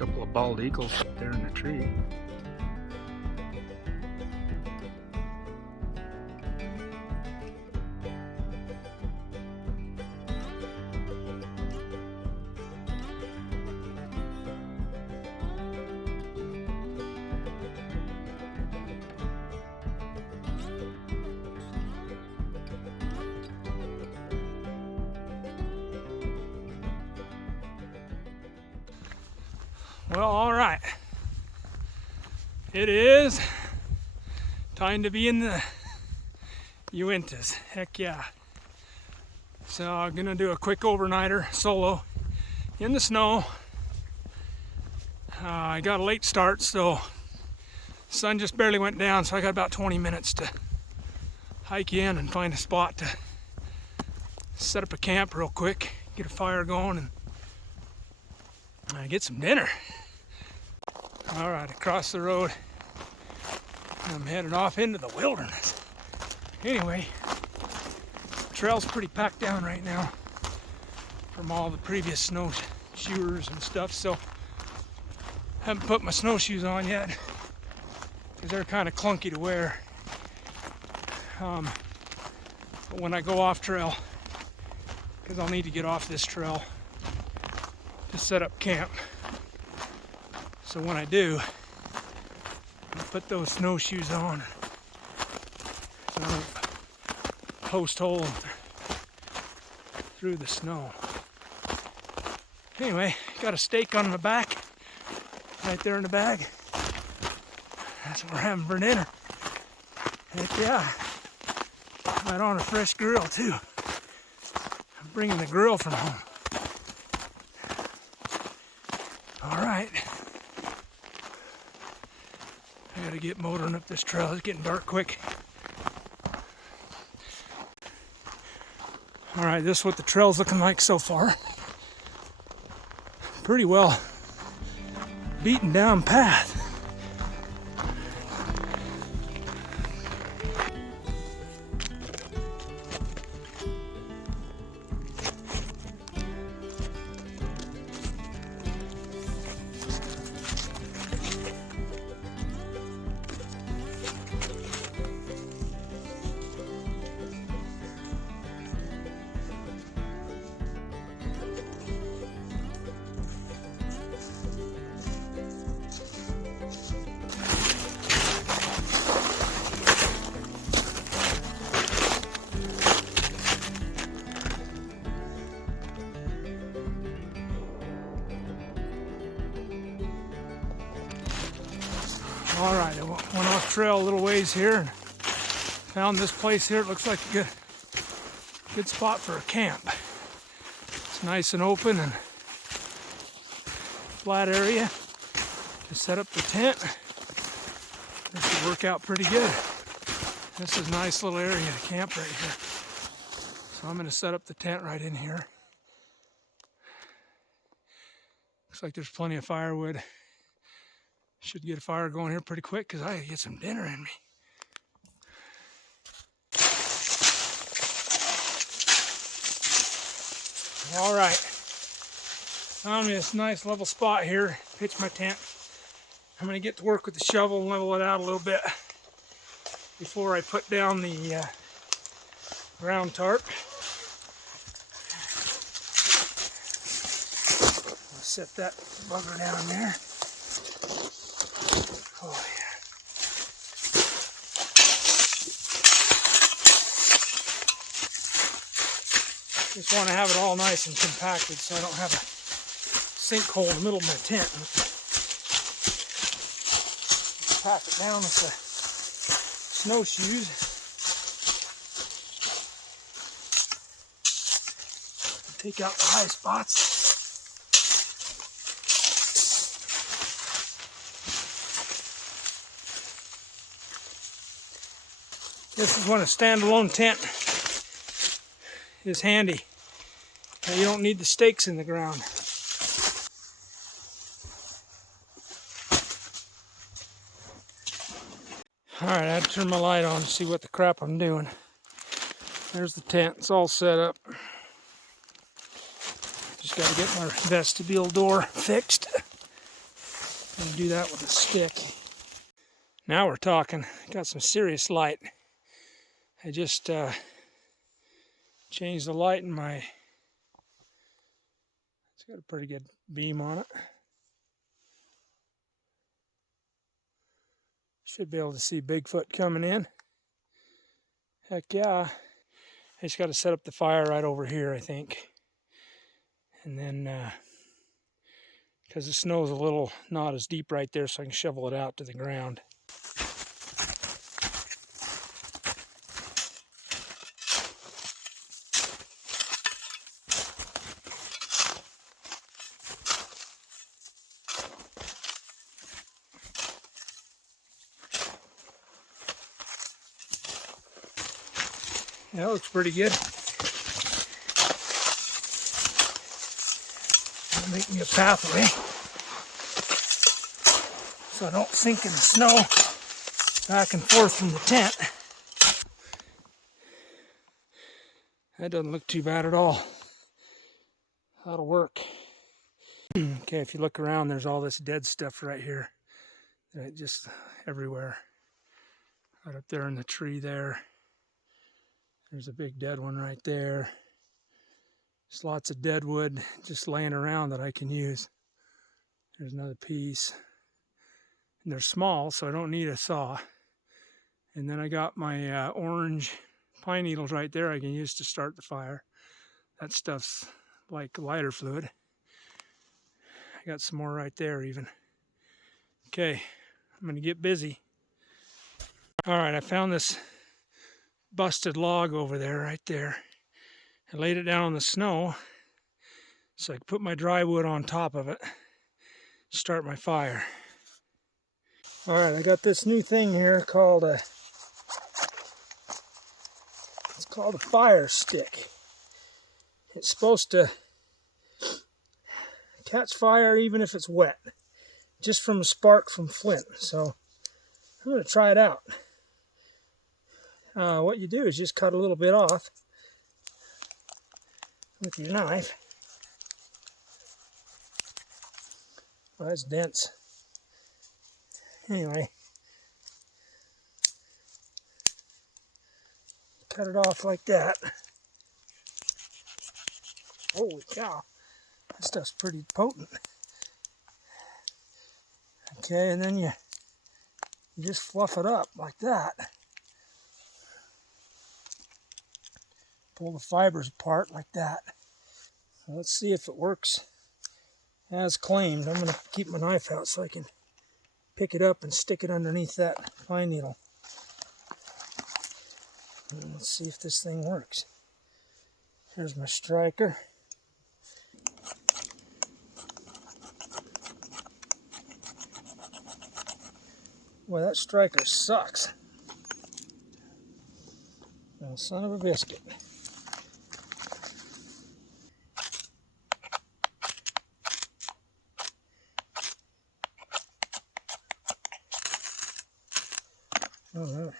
couple of bald eagles up there in the tree. Well, all right. It is time to be in the Uintas. Heck yeah. So I'm gonna do a quick overnighter solo in the snow. I got a late start, so the sun just barely went down, so I got about 20 minutes to hike in and find a spot to set up a camp real quick, get a fire going, and get some dinner. All right, across the road, I'm headed off into the wilderness. Anyway, the trail's pretty packed down right now from all the previous snowshoers and stuff, so I haven't put my snowshoes on yet because they're kind of clunky to wear. But when I go off trail, because I'll need to get off this trail to set up camp. So when I do, I'll put those snowshoes on so I don't post hole through the snow. Anyway, got a steak on my back right there in the bag. That's what we're having for dinner. Heck yeah. Right on a fresh grill too. I'm bringing the grill from home. All right. I gotta get motoring up this trail. It's getting dark quick. All right, this is what the trail's looking like so far. Pretty well beaten down path. All right, I went off trail a little ways here and found this place here. It looks like a good spot for a camp. It's nice and open and flat area to set up the tent. This should work out pretty good. This is a nice little area to camp right here. So I'm gonna set up the tent right in here. Looks like there's plenty of firewood. Should get a fire going here pretty quick because I gotta get some dinner in me. All right, found me this nice level spot here. Pitch my tent. I'm gonna get to work with the shovel and level it out a little bit before I put down the ground tarp. I'll set that bugger down there. Oh yeah. Just want to have it all nice and compacted so I don't have a sinkhole in the middle of my tent. Pack it down with the snowshoes. Take out the high spots. This is when a standalone tent is handy. You don't need the stakes in the ground. Alright, I had to turn my light on to see what the crap I'm doing. There's the tent, it's all set up. Just gotta get my vestibule door fixed. I'm gonna do that with a stick. Now we're talking. Got some serious light. I just changed the light in my... It's got a pretty good beam on it. Should be able to see Bigfoot coming in. Heck yeah. I just got to set up the fire right over here, I think. And then, because the snow is a little not as deep right there, so I can shovel it out to the ground. That looks pretty good. That'll make me a pathway so I don't sink in the snow back and forth from the tent. That doesn't look too bad at all. That'll work. Okay, if you look around, there's all this dead stuff right here. Just everywhere. Right up there in the tree there. There's a big dead one right there. There's lots of dead wood just laying around that I can use. There's another piece. And they're small, so I don't need a saw. And then I got my orange pine needles right there I can use to start the fire. That stuff's like lighter fluid. I got some more right there even. Okay, I'm gonna get busy. All right, I found this busted log over there, right there. I laid it down on the snow so I could put my dry wood on top of it, start my fire. All right, I got this new thing here called it's called a fire stick. It's supposed to catch fire even if it's wet, just from a spark from flint. So I'm gonna try it out. What you do is just cut a little bit off with your knife. Well, that's dense. Anyway, cut it off like that. Holy cow, that stuff's pretty potent. Okay, and then you just fluff it up like that. Pull the fibers apart like that. So let's see if it works as claimed. I'm going to keep my knife out so I can pick it up and stick it underneath that pine needle. And let's see if this thing works. Here's my striker. Boy, that striker sucks. Oh, son of a biscuit. Oh, no.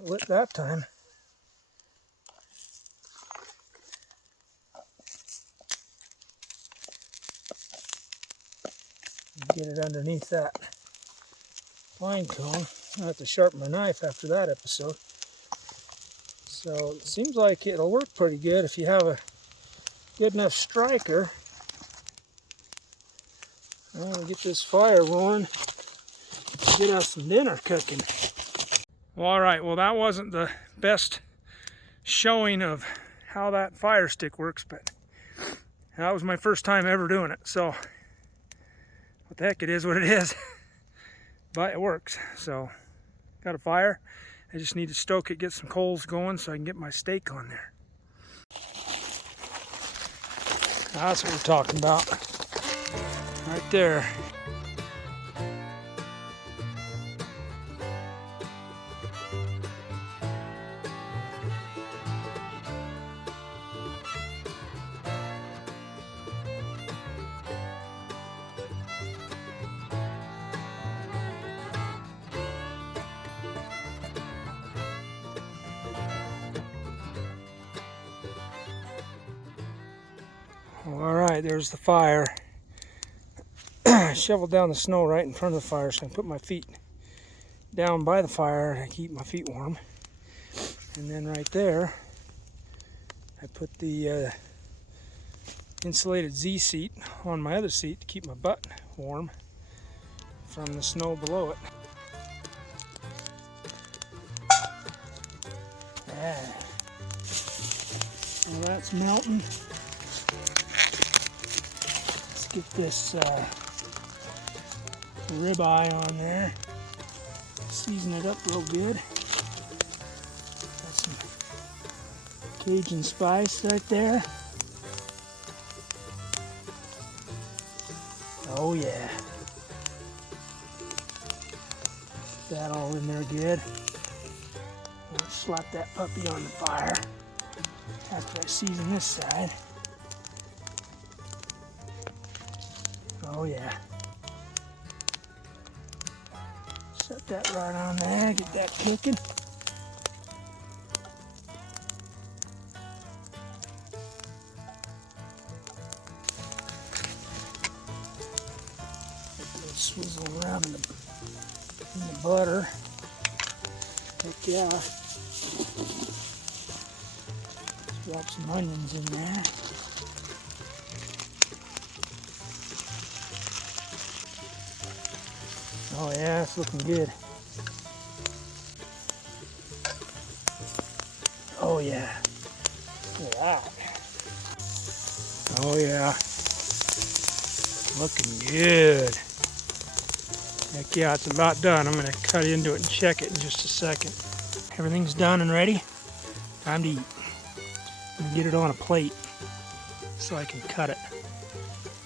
Lit that time. Get it underneath that pine cone. I have to sharpen my knife after that episode. So it seems like it'll work pretty good if you have a good enough striker. We'll get this fire rolling. Get us some dinner cooking. Well, all right, well that wasn't the best showing of how that fire stick works, but that was my first time ever doing it. So what the heck, it is what it is. But it works. So got a fire. I just need to stoke it, get some coals going so I can get my steak on there. That's what we're talking about. Right there. All right, there's the fire. shoveled down the snow right in front of the fire, so I can put my feet down by the fire to keep my feet warm. And then right there, I put the insulated Z seat on my other seat to keep my butt warm from the snow below it. Yeah. Well, that's melting. Let's get this ribeye on there. Season it up real good. Got some Cajun spice right there. Oh yeah. Get that all in there good. Let's slap that puppy on the fire after I season this side. Oh yeah. Set that right on there, get that cooking. Swizzle around in the butter. Heck yeah. Let's drop some onions in there. Oh yeah, it's looking good. Oh yeah. Look at that. Oh yeah. Looking good. Heck yeah, it's about done. I'm going to cut into it and check it in just a second. Everything's done and ready. Time to eat. I'm going to get it on a plate so I can cut it.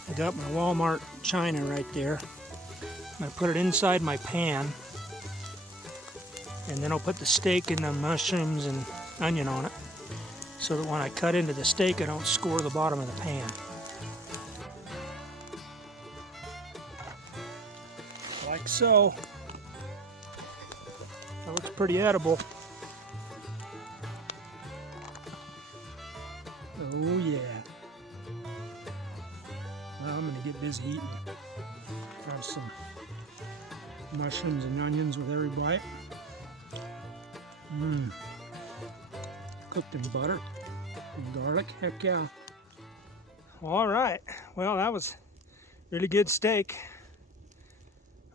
I got my Walmart china right there. I'm going to put it inside my pan. And then I'll put the steak and the mushrooms and onion on it so that when I cut into the steak, I don't score the bottom of the pan. Like so. That looks pretty edible. Oh yeah. Well, I'm gonna get busy eating. Have some mushrooms and onions with every bite. Cooked in butter and garlic. Heck yeah. All right. Well, that was really good steak.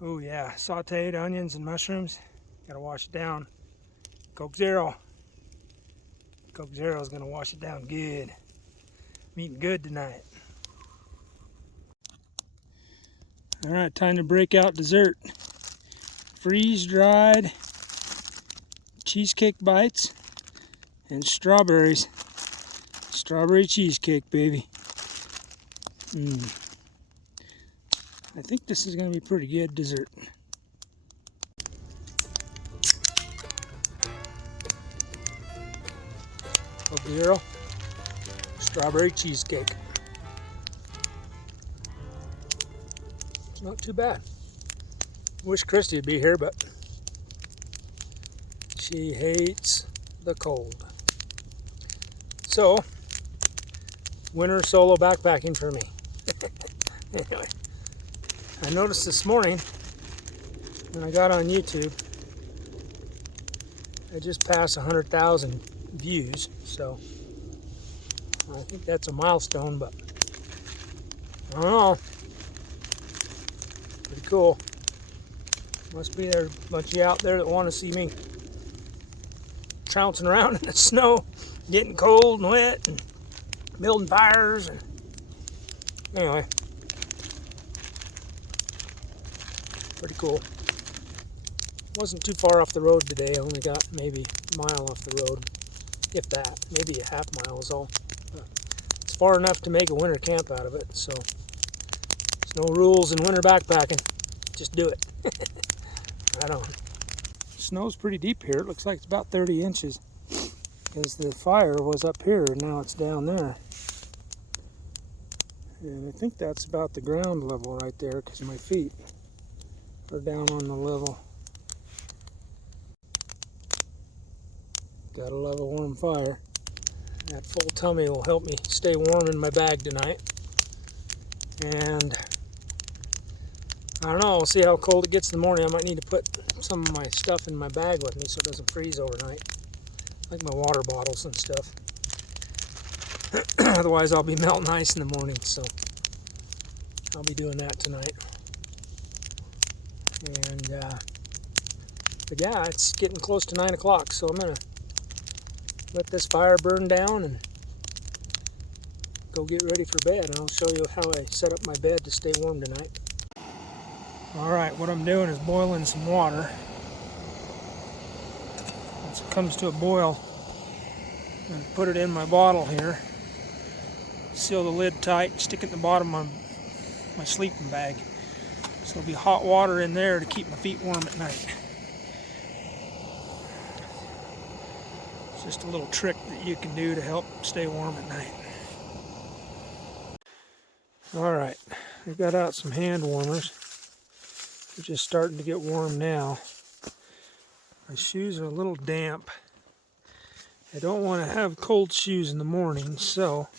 Oh yeah, sauteed onions and mushrooms. Gotta wash it down. Coke Zero. Coke Zero is gonna wash it down good. I'm eating good tonight. All right, time to break out dessert. Freeze-dried cheesecake bites and strawberries. Strawberry cheesecake, baby. I think this is going to be pretty good dessert. Coke Zero, strawberry cheesecake. It's not too bad. Wish Christy would be here, but she hates the cold. So, winter solo backpacking for me. Anyway. I noticed this morning when I got on YouTube, I just passed 100,000 views, so I think that's a milestone, but I don't know. Pretty cool. Must be there a bunch of you out there that want to see me trouncing around in the snow, getting cold and wet, and building fires, and anyway. Pretty cool. Wasn't too far off the road today. I only got maybe a mile off the road, if that. Maybe a half mile is all. But it's far enough to make a winter camp out of it. So there's no rules in winter backpacking. Just do it. Right on. Snow's pretty deep here. It looks like it's about 30 inches because the fire was up here and now it's down there. And I think that's about the ground level right there because my feet are down on the level. Gotta love a warm fire. That full tummy will help me stay warm in my bag tonight. And I don't know, we'll see how cold it gets in the morning. I might need to put some of my stuff in my bag with me so it doesn't freeze overnight. Like my water bottles and stuff. Otherwise I'll be melting ice in the morning, so I'll be doing that tonight. And but yeah, it's getting close to 9 o'clock, so I'm gonna let this fire burn down and go get ready for bed. And I'll show you how I set up my bed to stay warm tonight. Alright, what I'm doing is boiling some water. Once it comes to a boil, I'm going to put it in my bottle here. Seal the lid tight, stick it in the bottom of my sleeping bag. So there'll be hot water in there to keep my feet warm at night. It's just a little trick that you can do to help stay warm at night. Alright, I got out some hand warmers. They're just starting to get warm now. My shoes are a little damp. I don't want to have cold shoes in the morning, so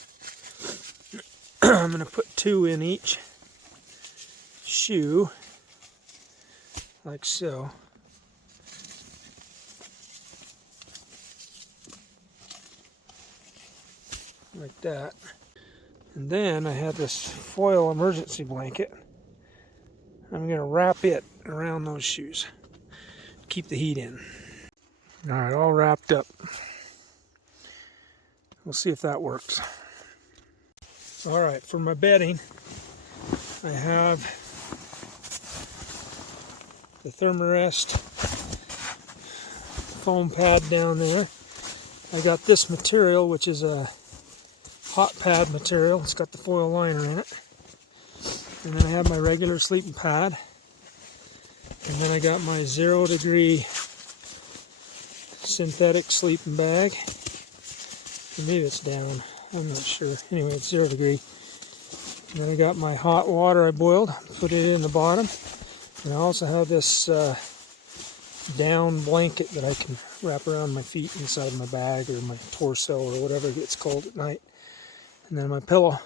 I'm going to put 2 in each shoe, like so. Like that. And then I have this foil emergency blanket. I'm going to wrap it around those shoes. Keep the heat in. Alright, all wrapped up. We'll see if that works. Alright, for my bedding, I have the thermarest foam pad down there. I got this material, which is a hot pad material. It's got the foil liner in it. And then I have my regular sleeping pad. And then I got my 0 degree synthetic sleeping bag. Or maybe it's down, I'm not sure. Anyway, it's 0 degree. And then I got my hot water I boiled, put it in the bottom. And I also have this down blanket that I can wrap around my feet inside my bag or my torso or whatever it gets cold at night. And then my pillow.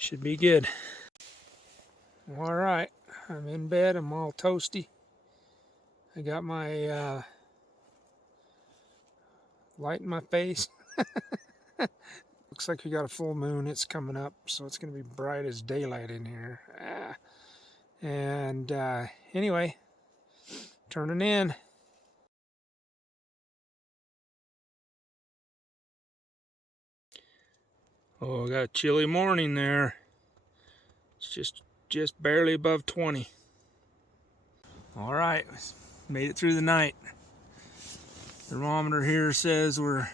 Should be good. Alright, I'm in bed, I'm all toasty. I got my light in my face. Looks like we got a full moon, it's coming up, so it's going to be bright as daylight in here. And anyway, turning in. Oh, I got a chilly morning there. It's just barely above 20. All right, made it through the night. Thermometer here says we're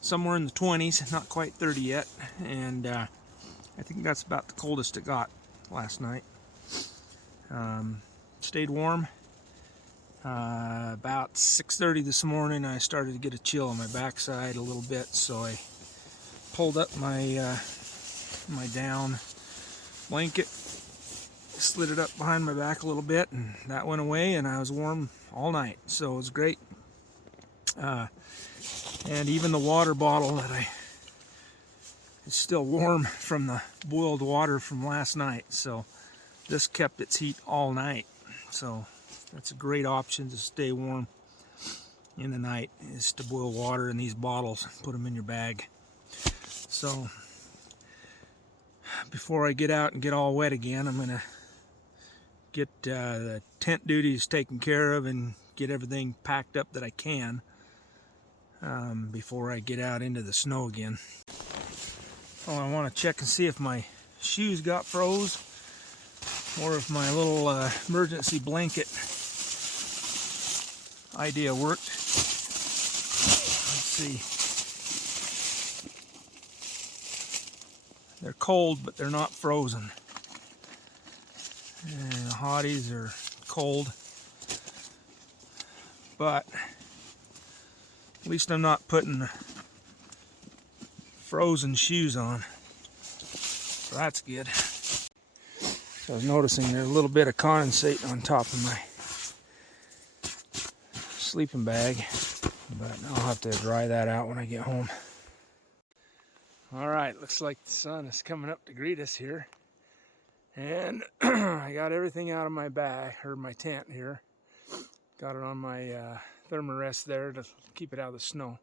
somewhere in the 20s, not quite 30 yet, and I think that's about the coldest it got last night. Stayed warm. About 6:30 this morning, I started to get a chill on my backside a little bit, so I pulled up my my down blanket, slid it up behind my back a little bit, and that went away, and I was warm all night, so it was great. And even the water bottle that is still warm from the boiled water from last night, so this kept its heat all night. So that's a great option to stay warm in the night, is to boil water in these bottles, put them in your bag. So before I get out and get all wet again, I'm gonna get the tent duties taken care of and get everything packed up that I can before I get out into the snow again. Oh, I want to check and see if my shoes got froze or if my little emergency blanket idea worked. Let's see. They're cold, but they're not frozen. And the hotties are cold, but at least I'm not putting frozen shoes on, so that's good. So I was noticing there's a little bit of condensate on top of my sleeping bag, but I'll have to dry that out when I get home. Alright, looks like the sun is coming up to greet us here. And I got everything out of my bag, or my tent here. Got it on my thermarest there to keep it out of the snow.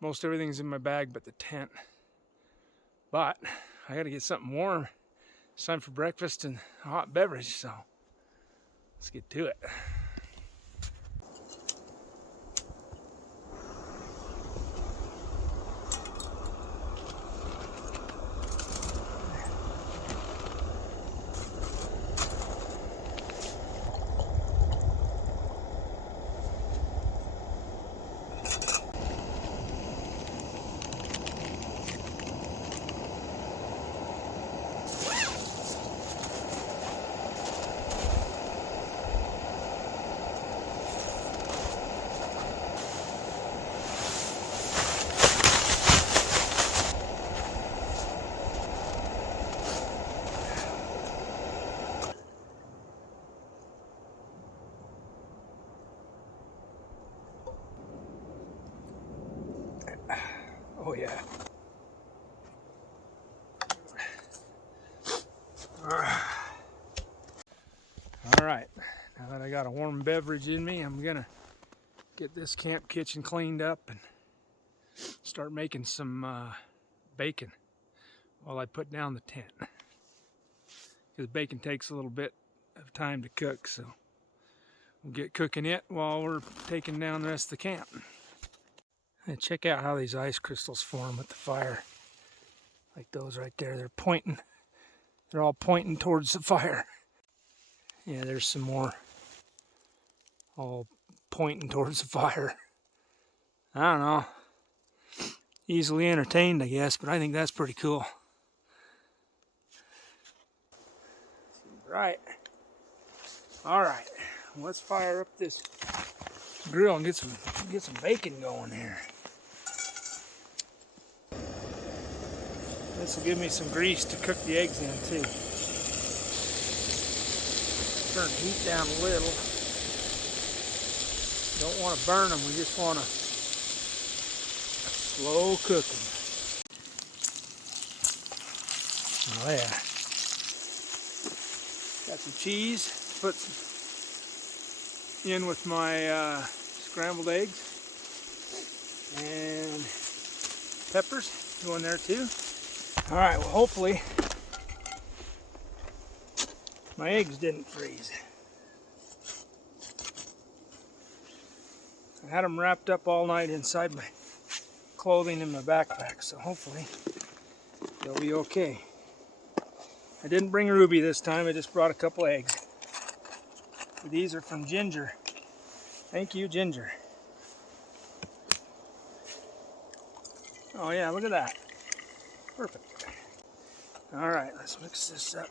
Most everything's in my bag but the tent. But I gotta get something warm. It's time for breakfast and a hot beverage, so let's get to it. Oh yeah. All right, now that I got a warm beverage in me, I'm gonna get this camp kitchen cleaned up and start making some bacon while I put down the tent. Because bacon takes a little bit of time to cook, so we'll get cooking it while we're taking down the rest of the camp. And check out how these ice crystals form with the fire. Like those right there, they're all pointing towards the fire. Yeah, there's some more all pointing towards the fire. I don't know. Easily entertained, I guess, but I think that's pretty cool. Right. All right. Let's fire up this grill and get some bacon going here. This will give me some grease to cook the eggs in too. Turn the heat down a little. Don't want to burn them, we just want to slow cook them. Oh yeah. Got some cheese, put some in with my scrambled eggs, and peppers go in there too. All right, well hopefully my eggs didn't freeze. I had them wrapped up all night inside my clothing in my backpack, so hopefully they'll be okay. I didn't bring Ruby this time, I just brought a couple eggs. These are from Ginger. Thank you, Ginger. Oh yeah, look at that. Perfect. All right, let's mix this up.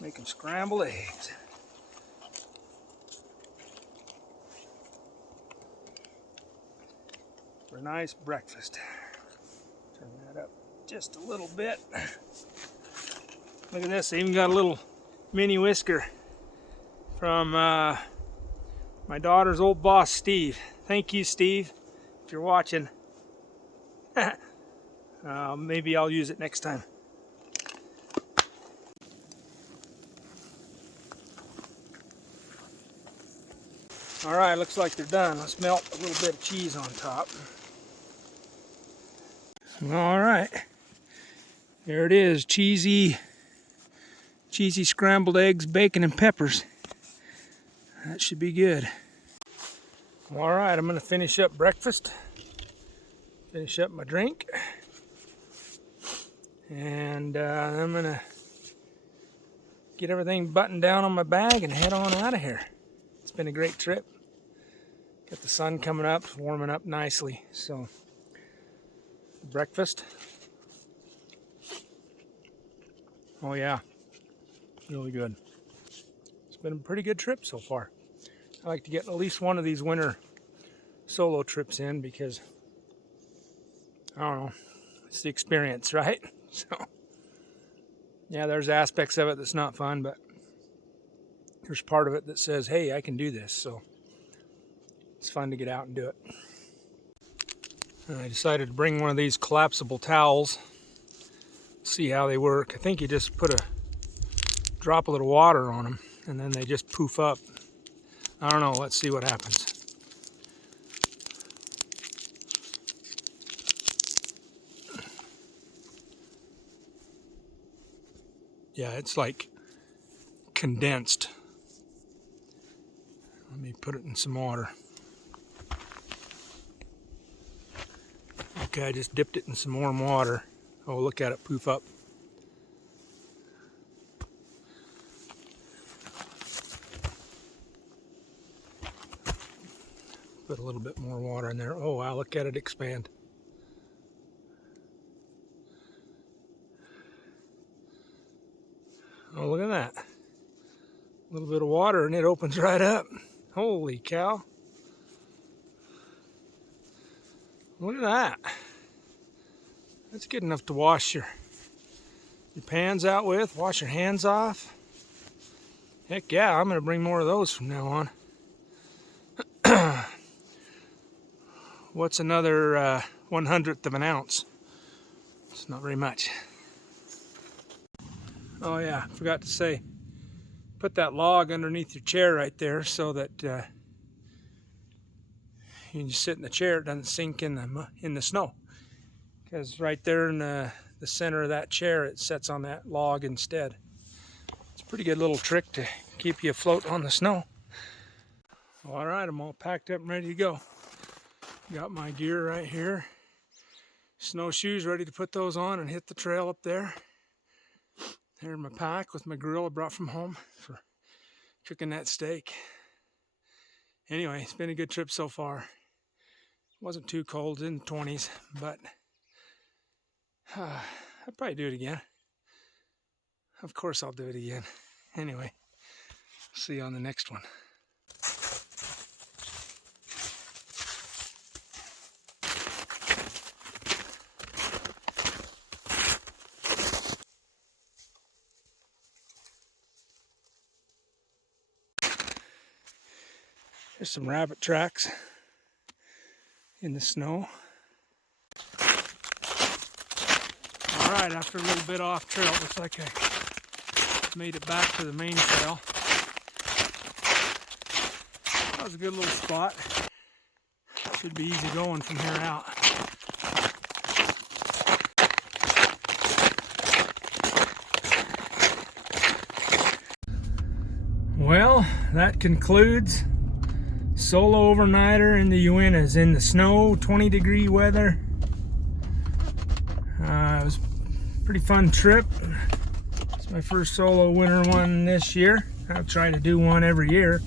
Making scrambled eggs. For a nice breakfast. Turn that up just a little bit. Look at this, I even got a little mini whisker from my daughter's old boss, Steve. Thank you, Steve, if you're watching. Maybe I'll use it next time. All right, looks like they're done. Let's melt a little bit of cheese on top. All right, there it is, cheesy scrambled eggs, bacon, and peppers. That should be good. All right, I'm gonna finish up breakfast, finish up my drink, and I'm gonna get everything buttoned down on my bag and head on out of here. It's been a great trip. Got the sun coming up, it's warming up nicely. So, breakfast. Oh yeah, really good. It's been a pretty good trip so far. I like to get at least one of these winter solo trips in because, I don't know, it's the experience, right? So, yeah, there's aspects of it that's not fun, but there's part of it that says, hey, I can do this. So, it's fun to get out and do it. And I decided to bring one of these collapsible towels, see how they work. I think you just put a drop a little water on them, and then they just poof up. I don't know, let's see what happens. Yeah, it's like condensed. Let me put it in some water. Okay, I just dipped it in some warm water. Oh, look at it poof up. Put a little bit more water in there. Oh wow, look at it expand. Oh, look at that. A little bit of water and it opens right up. Holy cow. Look at that. That's good enough to wash your pans out with, wash your hands off. Heck yeah, I'm going to bring more of those from now on. What's another 1/100th of an ounce? It's not very much. Oh yeah, forgot to say, put that log underneath your chair right there so that you can just sit in the chair, it doesn't sink in the snow. Because right there in the center of that chair, it sets on that log instead. It's a pretty good little trick to keep you afloat on the snow. All right, I'm all packed up and ready to go. Got my gear right here. Snowshoes, ready to put those on and hit the trail up there. There's my pack with my grill I brought from home for cooking that steak. Anyway, it's been a good trip so far. It wasn't too cold, in the 20s, but I'd probably do it again. Of course I'll do it again. Anyway, see you on the next one. There's some rabbit tracks in the snow. Alright, after a little bit off trail, it looks like I made it back to the main trail. That was a good little spot. Should be easy going from here out. Well, that concludes solo overnighter in the Uintas in the snow, 20-degree weather. It was a pretty fun trip. It's my first solo winter one this year. I'll try to do one every year.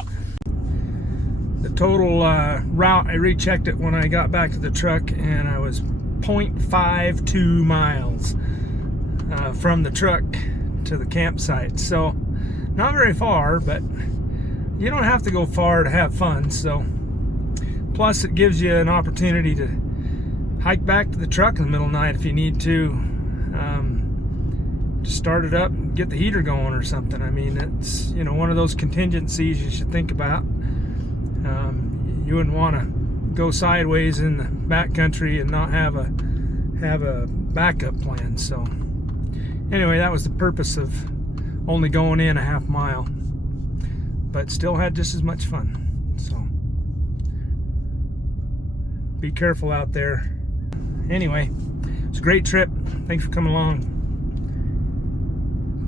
The total route, I rechecked it when I got back to the truck, and I was 0.52 miles from the truck to the campsite. So not very far, but you don't have to go far to have fun. So plus it gives you an opportunity to hike back to the truck in the middle of the night if you need to. Just start it up and get the heater going or something. I mean, it's, you know, one of those contingencies you should think about. You wouldn't want to go sideways in the backcountry and not have a backup plan. So anyway, that was the purpose of only going in a half mile, but still had just as much fun. So be careful out there. Anyway, it's a great trip. Thanks for coming along.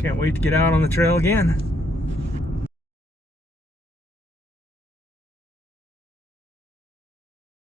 Can't wait to get out on the trail again.